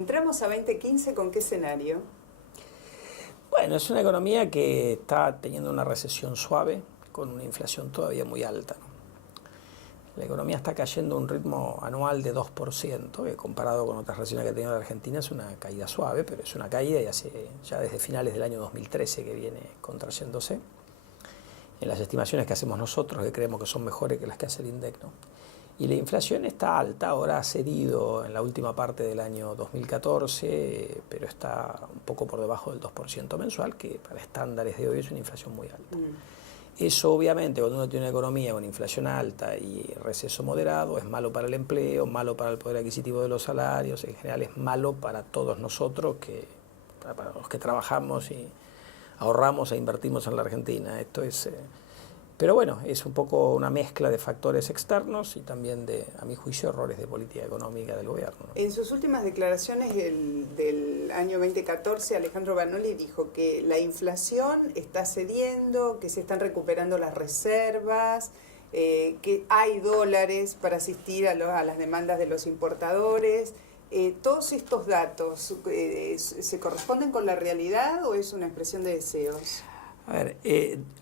Entramos a 2015 ¿con qué escenario? Bueno, es una economía que está teniendo una recesión suave con una inflación todavía muy alta, ¿no? La economía está cayendo a un ritmo anual de 2%, que comparado con otras regiones que ha tenido la Argentina es una caída suave, pero es una caída y ya desde finales del año 2013 que viene contrayéndose. En las estimaciones que hacemos nosotros, que creemos que son mejores que las que hace el INDEC, ¿no? Y la inflación está alta, ahora ha cedido en la última parte del año 2014, pero está un poco por debajo del 2% mensual, que para estándares de hoy es una inflación muy alta. Eso obviamente cuando uno tiene una economía con inflación alta y receso moderado es malo para el empleo, malo para el poder adquisitivo de los salarios, en general es malo para todos nosotros, para los que trabajamos y ahorramos e invertimos en la Argentina. Pero bueno, es un poco una mezcla de factores externos y también a mi juicio, errores de política económica del gobierno, ¿no? En sus últimas declaraciones del año 2014, Alejandro Banoli dijo que la inflación está cediendo, que se están recuperando las reservas, que hay dólares para asistir a las demandas de los importadores. ¿Todos estos datos se corresponden con la realidad o es una expresión de deseos? A ver,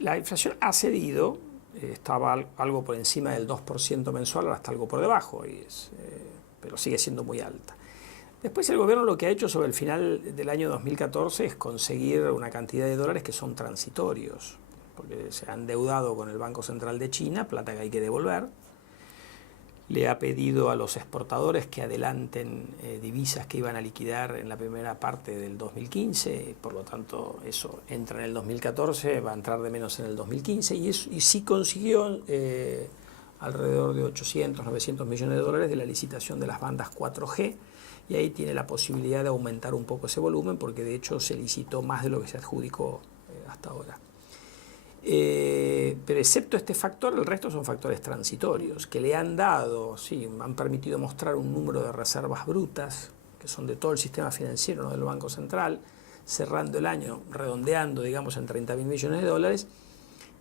la inflación ha cedido, estaba algo por encima del 2% mensual, ahora está algo por debajo, pero sigue siendo muy alta. Después el gobierno lo que ha hecho sobre el final del año 2014 es conseguir una cantidad de dólares que son transitorios, porque se ha endeudado con el Banco Central de China, plata que hay que devolver. Le ha pedido a los exportadores que adelanten divisas que iban a liquidar en la primera parte del 2015, por lo tanto eso entra en el 2014, va a entrar de menos en el 2015 y sí consiguió alrededor de 800, 900 millones de dólares de la licitación de las bandas 4G y ahí tiene la posibilidad de aumentar un poco ese volumen porque de hecho se licitó más de lo que se adjudicó hasta ahora. Pero excepto este factor, el resto son factores transitorios que le han dado, sí, han permitido mostrar un número de reservas brutas, que son de todo el sistema financiero, no del Banco Central, cerrando el año, redondeando, digamos, en 30.000 millones de dólares,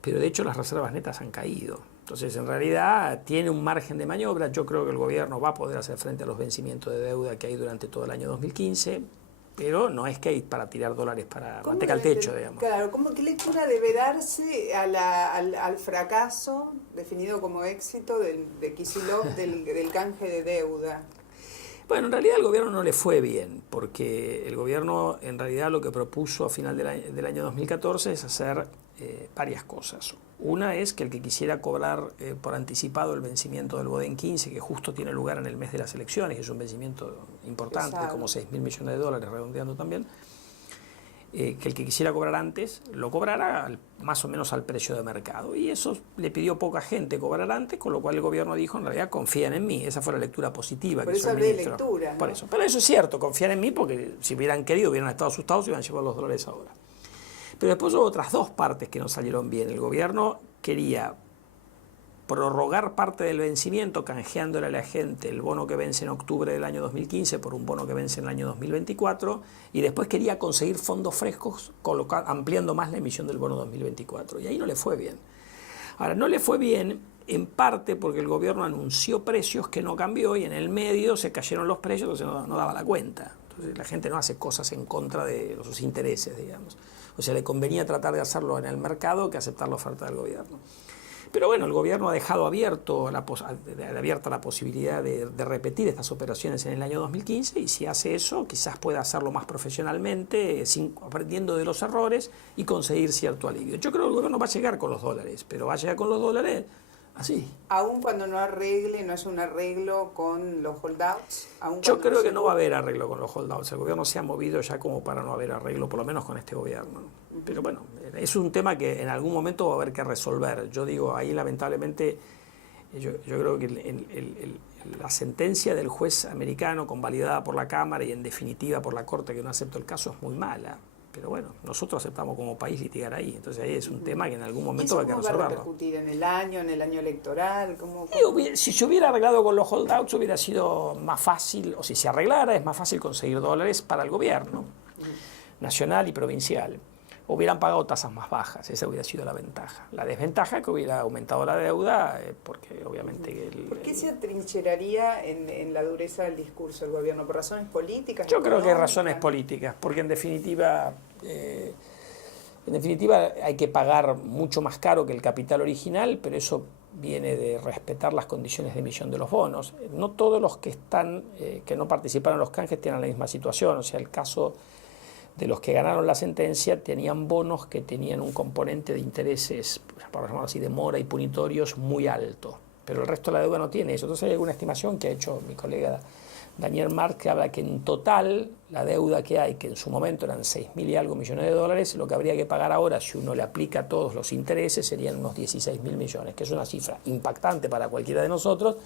pero de hecho las reservas netas han caído. Entonces, en realidad, tiene un margen de maniobra. Yo creo que el gobierno va a poder hacer frente a los vencimientos de deuda que hay durante todo el año 2015, pero no es que hay para tirar dólares para manteca al techo, digamos. Claro, ¿qué lectura debe darse al fracaso, definido como éxito, de Kicillof del canje de deuda? Bueno, en realidad al gobierno no le fue bien, porque el gobierno en realidad lo que propuso a final del año 2014 es hacer varias cosas. Una es que el que quisiera cobrar por anticipado el vencimiento del Boden 15, que justo tiene lugar en el mes de las elecciones, que es un vencimiento importante, como 6.000 millones de dólares, redondeando también, que el que quisiera cobrar antes lo cobrara más o menos al precio de mercado. Y eso le pidió poca gente cobrar antes, con lo cual el gobierno dijo, en realidad confían en mí. Esa fue la lectura positiva por que eso hizo el hablé ministro. De lectura, ¿no? Por eso. Pero eso es cierto, confían en mí porque si hubieran querido, hubieran estado asustados y hubieran llevado los dólares ahora. Pero después hubo otras dos partes que no salieron bien. El gobierno quería prorrogar parte del vencimiento canjeándole a la gente el bono que vence en octubre del año 2015 por un bono que vence en el año 2024 y después quería conseguir fondos frescos ampliando más la emisión del bono 2024 y ahí no le fue bien. Ahora, no le fue bien en parte porque el gobierno anunció precios que no cambió y en el medio se cayeron los precios, entonces no daba la cuenta. Entonces la gente no hace cosas en contra de sus intereses, digamos. O sea, le convenía tratar de hacerlo en el mercado que aceptar la oferta del gobierno. Pero bueno, el gobierno ha dejado abierta la posibilidad de repetir estas operaciones en el año 2015 y si hace eso, quizás pueda hacerlo más profesionalmente, aprendiendo de los errores y conseguir cierto alivio. Yo creo que el gobierno va a llegar con los dólares, pero va a llegar con los dólares así. Aún cuando no es un arreglo con los holdouts. Yo creo que no va a haber arreglo con los holdouts. El gobierno se ha movido ya como para no haber arreglo, por lo menos con este gobierno. Pero bueno, es un tema que en algún momento va a haber que resolver. Yo digo, ahí lamentablemente, yo creo que la sentencia del juez americano, convalidada por la Cámara y en definitiva por la Corte que no aceptó el caso, es muy mala. Pero bueno, nosotros aceptamos como país litigar ahí. Entonces ahí es un tema que en algún momento va a que resolverlo. ¿Cómo va a repercutir en el año electoral? Si se hubiera arreglado con los holdouts hubiera sido más fácil, o si se arreglara es más fácil conseguir dólares para el gobierno nacional y provincial. hubieran pagado tasas más bajas, esa hubiera sido la ventaja. La desventaja es que hubiera aumentado la deuda, porque obviamente... ¿Por qué se atrincheraría en la dureza del discurso el gobierno? ¿Por razones políticas? Yo creo que hay razones políticas, porque en definitiva hay que pagar mucho más caro que el capital original, pero eso viene de respetar las condiciones de emisión de los bonos. No todos los que que no participaron en los canjes tienen la misma situación, o sea, el caso de los que ganaron la sentencia tenían bonos que tenían un componente de intereses, por llamarlo así, de mora y punitorios muy alto, pero el resto de la deuda no tiene eso. Entonces hay una estimación que ha hecho mi colega Daniel Mark, que habla que en total la deuda que hay, que en su momento eran 6.000 y algo millones de dólares, lo que habría que pagar ahora, si uno le aplica todos los intereses, serían unos 16.000 millones, que es una cifra impactante para cualquiera de nosotros,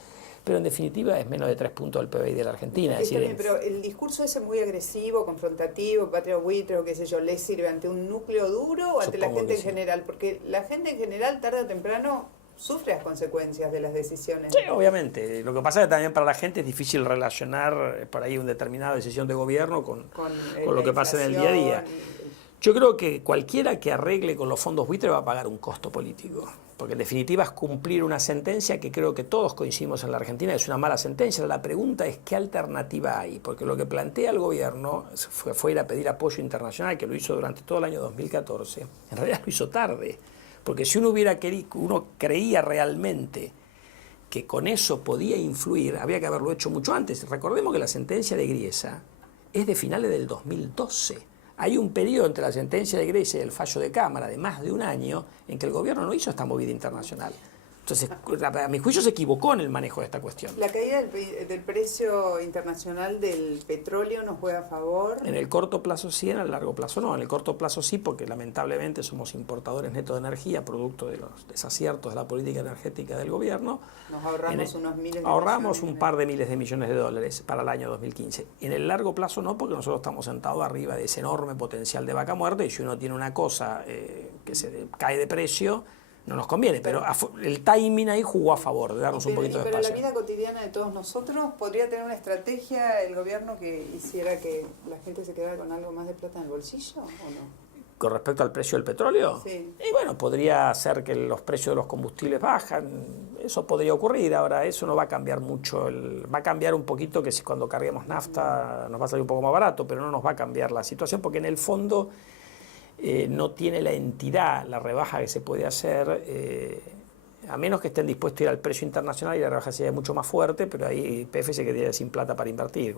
pero en definitiva es menos de 3 puntos del PBI de la Argentina. Es decir, pero el discurso ese muy agresivo, confrontativo, patria buitre o qué sé yo, ¿le sirve ante un núcleo duro o ante la gente en general? Porque la gente en general, tarde o temprano, sufre las consecuencias de las decisiones. Sí, obviamente. Lo que pasa es que también para la gente es difícil relacionar por ahí una determinada decisión de gobierno con lo que pasa en el día a día. Yo creo que cualquiera que arregle con los fondos buitre va a pagar un costo político, porque en definitiva es cumplir una sentencia que creo que todos coincidimos en la Argentina, es una mala sentencia. La pregunta es qué alternativa hay, porque lo que plantea el gobierno fue ir a pedir apoyo internacional, que lo hizo durante todo el año 2014, en realidad lo hizo tarde, porque si uno creía realmente que con eso podía influir, había que haberlo hecho mucho antes. Recordemos que la sentencia de Griesa es de finales del 2012. Hay un periodo entre la sentencia de Griesa y el fallo de Cámara de más de un año en que el gobierno no hizo esta movida internacional. Entonces, a mi juicio se equivocó en el manejo de esta cuestión. ¿La caída del precio internacional del petróleo nos juega a favor? En el corto plazo sí, en el largo plazo no. En el corto plazo sí, porque lamentablemente somos importadores netos de energía, producto de los desaciertos de la política energética del gobierno. Nos ahorramos unos miles de millones. Ahorramos un par de miles de millones de dólares para el año 2015. En el largo plazo no, porque nosotros estamos sentados arriba de ese enorme potencial de vaca muerta, y si uno tiene una cosa que se cae de precio, no nos conviene, pero el timing ahí jugó a favor de darnos un poquito de espacio. Pero la vida cotidiana de todos nosotros, ¿podría tener una estrategia el gobierno que hiciera que la gente se quedara con algo más de plata en el bolsillo o no? Con respecto al precio del petróleo, sí. Y bueno, podría ser que los precios de los combustibles bajan, eso podría ocurrir. Ahora, eso no va a cambiar mucho, va a cambiar un poquito que si cuando carguemos nafta nos va a salir un poco más barato, pero no nos va a cambiar la situación, porque en el fondo no tiene la entidad, la rebaja que se puede hacer, a menos que estén dispuestos a ir al precio internacional y la rebaja sería mucho más fuerte, pero ahí PF se quedaría sin plata para invertir.